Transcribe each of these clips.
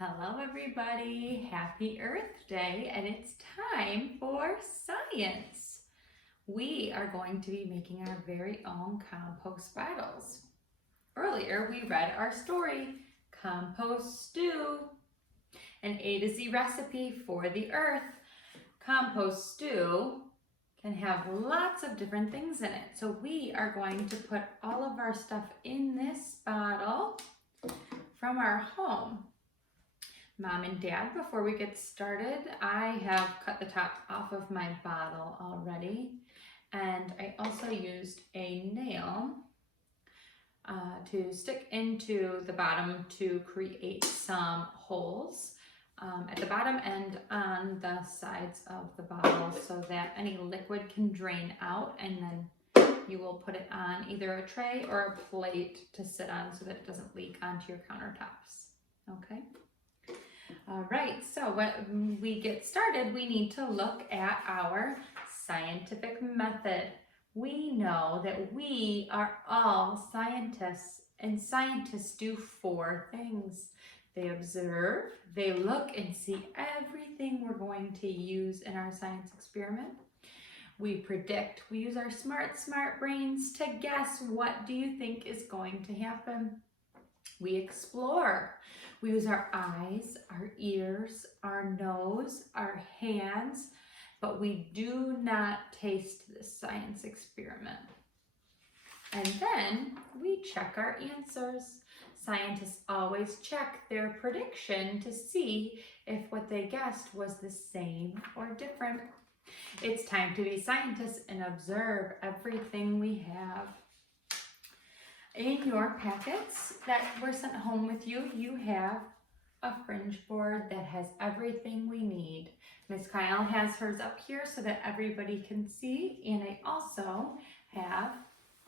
Hello everybody, happy Earth Day, and it's time for science. We are going to be making our very own compost bottles. Earlier we read our story, Compost Stew, an A to Z recipe for the earth. Compost stew can have lots of different things in it. So we are going to put all of our stuff in this bottle from our home. Mom and Dad, before we get started, I have cut the top off of my bottle already, and I also used a nail to stick into the bottom to create some holes at the bottom and on the sides of the bottle so that any liquid can drain out, and then you will put it on either a tray or a plate to sit on so that it doesn't leak onto your countertops. Okay? All right, so when we get started, we need to look at our scientific method. We know that we are all scientists, and scientists do 4 things. They observe, they look and see everything we're going to use in our science experiment. We predict, we use our smart brains to guess what do you think is going to happen. We explore. We use our eyes, our ears, our nose, our hands, but we do not taste this science experiment. And then we check our answers. Scientists always check their prediction to see if what they guessed was the same or different. It's time to be scientists and observe everything we have. In your packets that were sent home with you, you have a fringe board that has everything we need. Miss Kyle has hers up here so that everybody can see, and I also have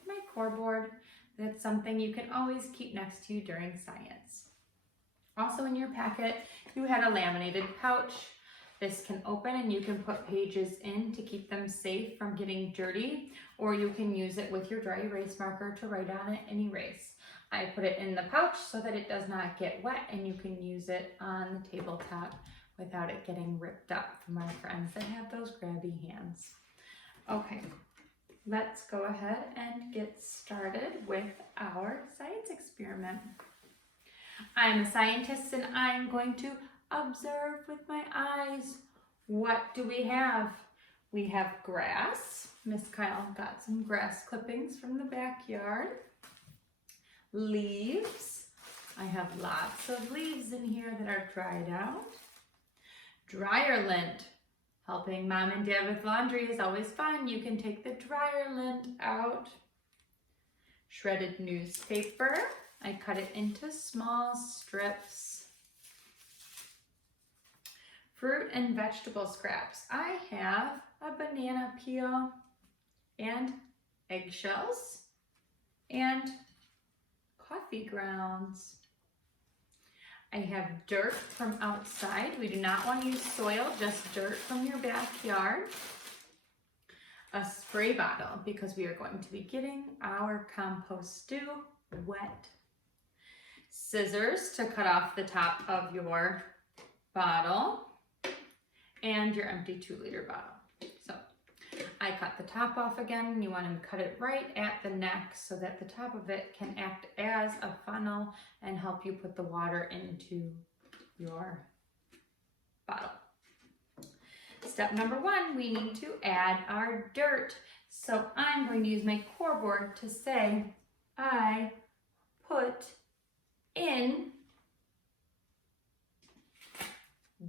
my core board. That's something you can always keep next to you during science. Also in your packet, you had a laminated pouch. This can open and you can put pages in to keep them safe from getting dirty, or you can use it with your dry erase marker to write on it and erase. I put it in the pouch so that it does not get wet, and you can use it on the tabletop without it getting ripped up from our friends that have those grabby hands. Okay, let's go ahead and get started with our science experiment. I'm a scientist and I'm going to observe with my eyes. What do we have? We have grass. Miss Kyle got some grass clippings from the backyard. Leaves. I have lots of leaves in here that are dried out. Dryer lint. Helping Mom and Dad with laundry is always fun. You can take the dryer lint out. Shredded newspaper. I cut it into small strips. Fruit and vegetable scraps. I have a banana peel and eggshells and coffee grounds. I have dirt from outside. We do not want to use soil, just dirt from your backyard. A spray bottle because we are going to be getting our compost stew wet. Scissors to cut off the top of your bottle. And your empty 2-liter bottle. So I cut the top off again. You want to cut it right at the neck so that the top of it can act as a funnel and help you put the water into your bottle. Step number 1, we need to add our dirt. So I'm going to use my core board to say, I put in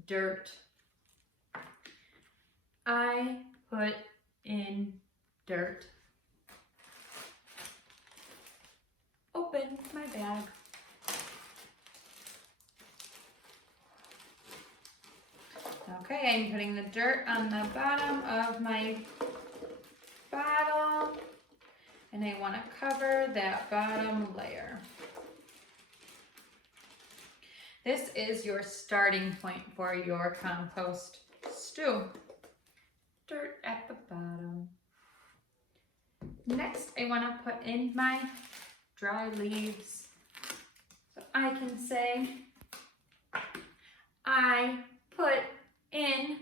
dirt. I put in dirt. Open my bag. Okay, I'm putting the dirt on the bottom of my bottle, and I want to cover that bottom layer. This is your starting point for your compost stew. Dirt at the bottom. Next, I want to put in my dry leaves. So I can say, I put in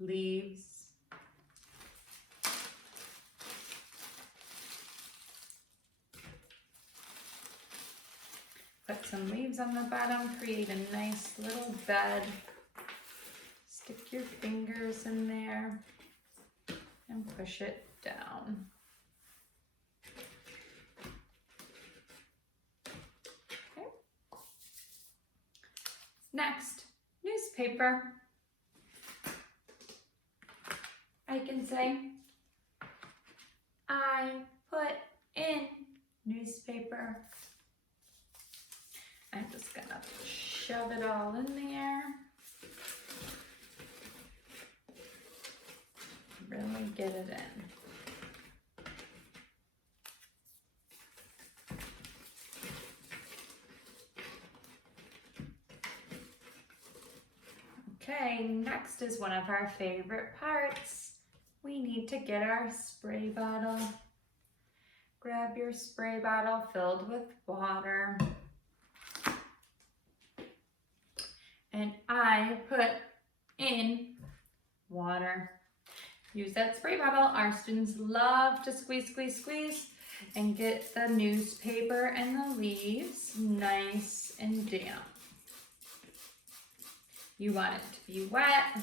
leaves. Put some leaves on the bottom, create a nice little bed. Stick your fingers in there and push it down. Okay. Next, newspaper. I can say, I put in newspaper. I'm just gonna shove it all in there. Really get it in. Okay, next is one of our favorite parts. We need to get our spray bottle. Grab your spray bottle filled with water. And I put in water. Use that spray bottle. Our students love to squeeze, squeeze, squeeze and get the newspaper and the leaves nice and damp. You want it to be wet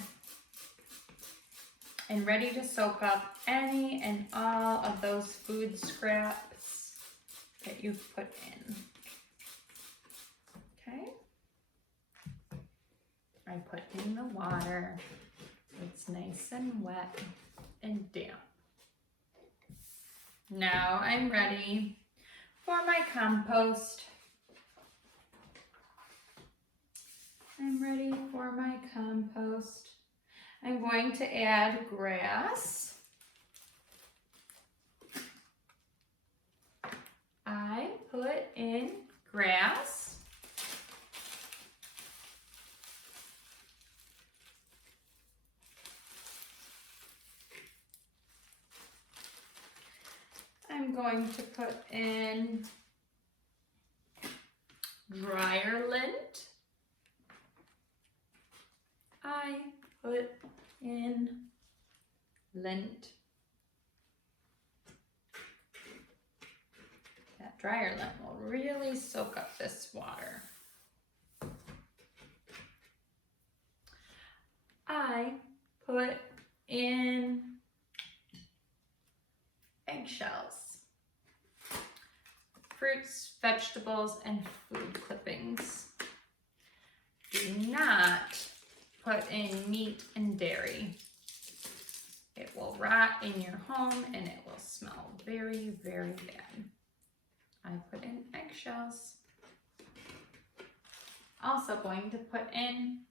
and ready to soak up any and all of those food scraps that you've put in. Okay. I put in the water. It's nice and wet and damp. Now I'm ready for my compost. I'm ready for my compost. I'm going to add grass. I put in grass. I'm going to put in dryer lint. I put in lint. That dryer lint will really soak up this water. I put in eggshells, fruits, vegetables, and food clippings. Do not put in meat and dairy. It will rot in your home and it will smell very, very bad. I put in eggshells. Also going to put in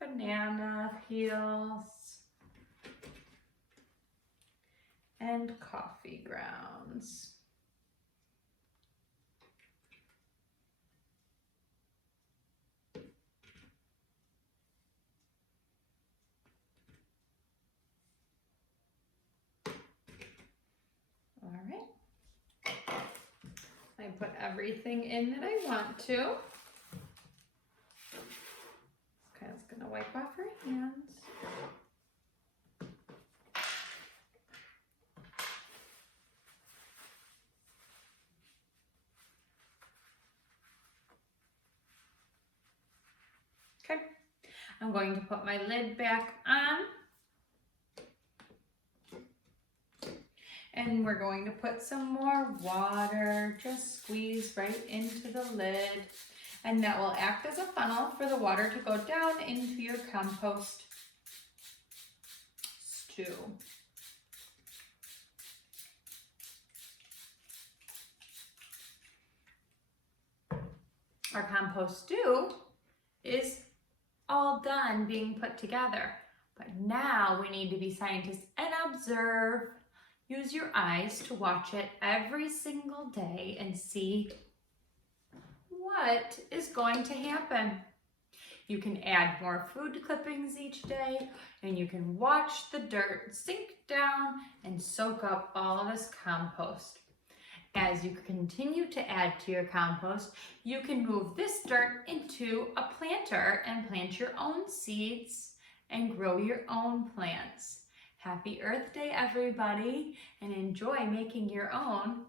banana peels and coffee grounds. All right. I put everything in that I want to. Okay, I'm just gonna wipe off her hands. Okay, I'm going to put my lid back on. And we're going to put some more water, just squeeze right into the lid. And that will act as a funnel for the water to go down into your compost stew. Our compost stew is all done being put together. But now we need to be scientists and observe. Use your eyes to watch it every single day and see what is going to happen. You can add more food clippings each day, and you can watch the dirt sink down and soak up all of this compost. As you continue to add to your compost, you can move this dirt into a planter and plant your own seeds and grow your own plants. Happy Earth Day, everybody, and enjoy making your own